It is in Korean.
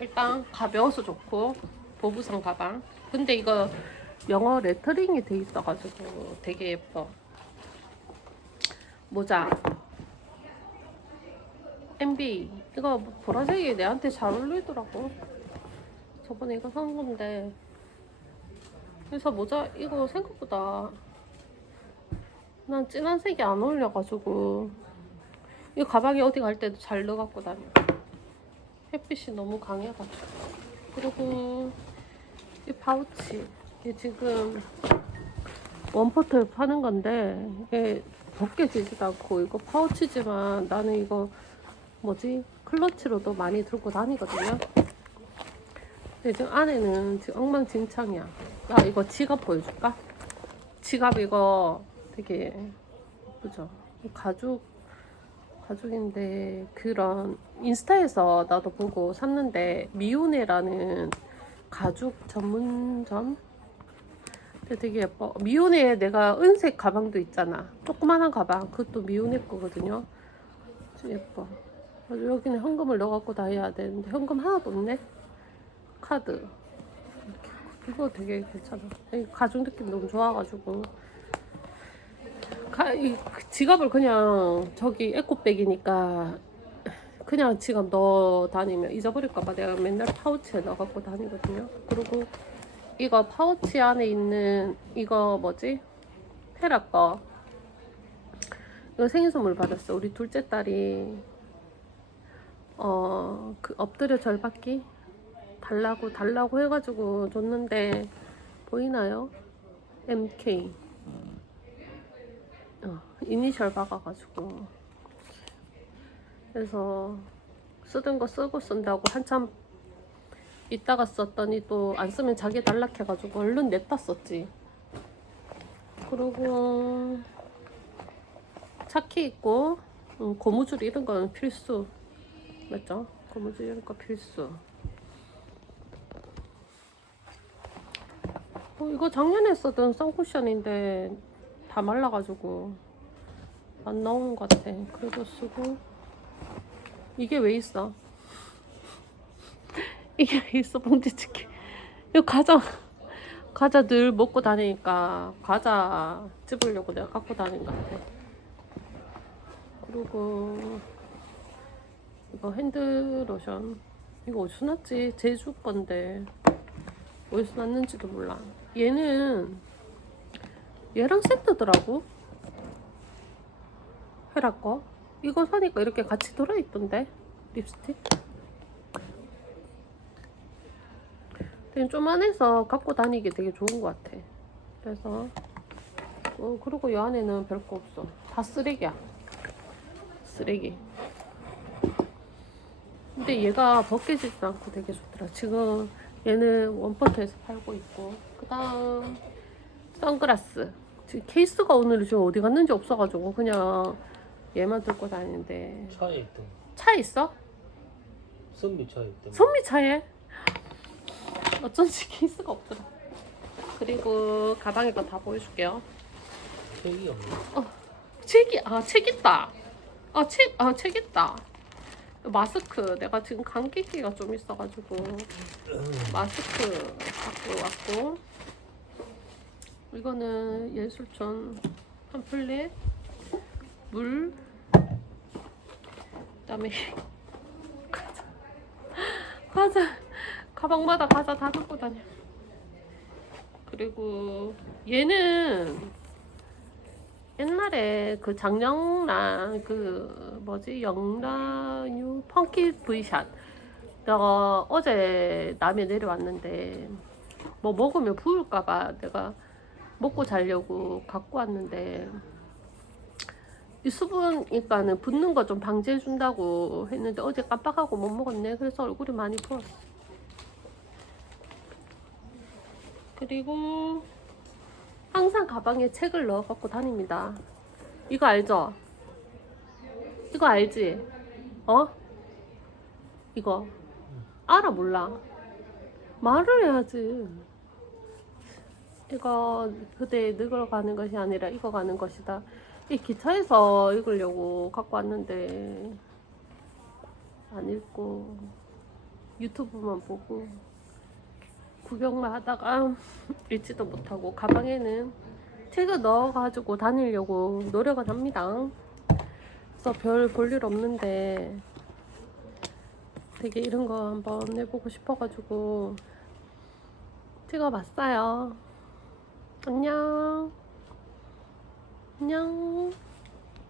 일단 가벼워서 좋고 보부상 가방. 근데 이거 영어 레터링이 돼 있어가지고 되게 예뻐. 모자. MB 이거 보라색이 내한테 잘 어울리더라고. 저번에 이거 산 건데. 그래서 모자 이거 생각보다 난 진한 색이 안 어울려가지고 이 가방에 어디 갈 때도 잘 넣어 갖고 다녀. 햇빛이 너무 강해가지고. 그리고 이 파우치 이게 지금 원포트 파는 건데 이게 벗겨지지도 않고 이거 파우치지만 나는 이거 뭐지 클러치로도 많이 들고 다니거든요. 근데 지금 안에는 지금 엉망진창이야. 야 이거 지갑 보여줄까? 지갑 이거 되게 예쁘죠? 이 가죽 가죽인데 그런 인스타에서 나도 보고 샀는데 미오네라는 가죽 전문점? 근데 되게 예뻐. 미오네에 내가 은색 가방도 있잖아. 조그만한 가방. 그것도 미오네 거거든요. 좀 예뻐. 여기는 현금을 넣어갖고 다녀야 되는데 현금 하나도 없네. 카드. 이거 되게 괜찮아. 이 가죽 느낌 너무 좋아가지고 가, 이 지갑을 그냥 저기 에코백이니까 그냥 지갑 넣어 다니면 잊어버릴까봐 내가 맨날 파우치에 넣어 갖고 다니거든요. 그리고 이거 파우치 안에 있는 이거 뭐지? 헤라 거. 이거 생일 선물 받았어. 우리 둘째 딸이 어 그 엎드려 절받기 달라고 달라고 해가지고 줬는데 보이나요? MK. 어, 이니셜 박아가지고. 그래서 쓰던 거 쓰고 쓴다고 한참 있다가 썼더니 또 안 쓰면 자기 단락해가지고 얼른 냈다 썼지. 그리고 차키 있고 음, 고무줄 이런 거는 필수. 맞죠? 고무줄 이런 거 필수. 어, 이거 작년에 쓰던 선쿠션인데 다 말라가지고 안 나오는 것 같아. 그래도 쓰고 이게 왜 있어? 이게 왜 있어 봉지치킨? 이거 과자 과자 늘 먹고 다니니까 과자 집으려고 내가 갖고 다니는 것 같아. 그리고 이거 핸드 로션 이거 어디서 났지? 제주 건데 어디서 났는지도 몰라. 얘는 얘랑 세트더라고. 헤라 거. 이거 사니까 이렇게 같이 들어있던데. 립스틱. 되게 쪼만해서 갖고 다니기 되게 좋은 것 같아. 그래서 어, 그리고 이 안에는 별거 없어. 다 쓰레기야. 쓰레기. 근데 얘가 벗겨지지도 않고 되게 좋더라. 지금 얘는 원포트에서 팔고 있고. 그 다음 선글라스. 케이스가 오늘 지금 어디 갔는지 없어가지고 그냥 얘만 들고 다니는데 차에 있던 차 있어? 선미 차에 있던 선미 차에? 어쩐지 케이스가 없더라. 그리고 가방에 거다 보여줄게요. 책이 없네. 책이 아 책 있다. 아책 아 책 있다. 마스크 내가 지금 감기기가 좀 있어가지고 마스크 갖고 왔고 이거는 예술촌 팜플렛 물 그다음에 과자. 과자. 가방마다 과자 다 갖고 다녀. 그리고 얘는 옛날에 그 장영란 그 뭐지? 영란유 펑키 브이샷. 내가 어제 남해 내려왔는데 뭐 먹으면 부을까봐 내가 먹고 자려고 갖고 왔는데 이 수분이니까는 붓는 거 좀 방지해 준다고 했는데 어제 깜빡하고 못 먹었네 그래서 얼굴이 많이 부었어 그리고 항상 가방에 책을 넣어 갖고 다닙니다. 이거 알죠? 이거 알지? 어? 이거 알아 몰라? 말을 해야지. 이거 그대 늙어가는 것이 아니라 익어가는 것이다. 이 기차에서 읽으려고 갖고 왔는데 안 읽고 유튜브만 보고 구경만 하다가 읽지도 못하고 가방에는 책을 넣어가지고 다니려고 노력은 합니다. 그래서 별 볼 일 없는데 되게 이런 거 한번 해보고 싶어가지고 찍어봤어요. 안녕. 안녕.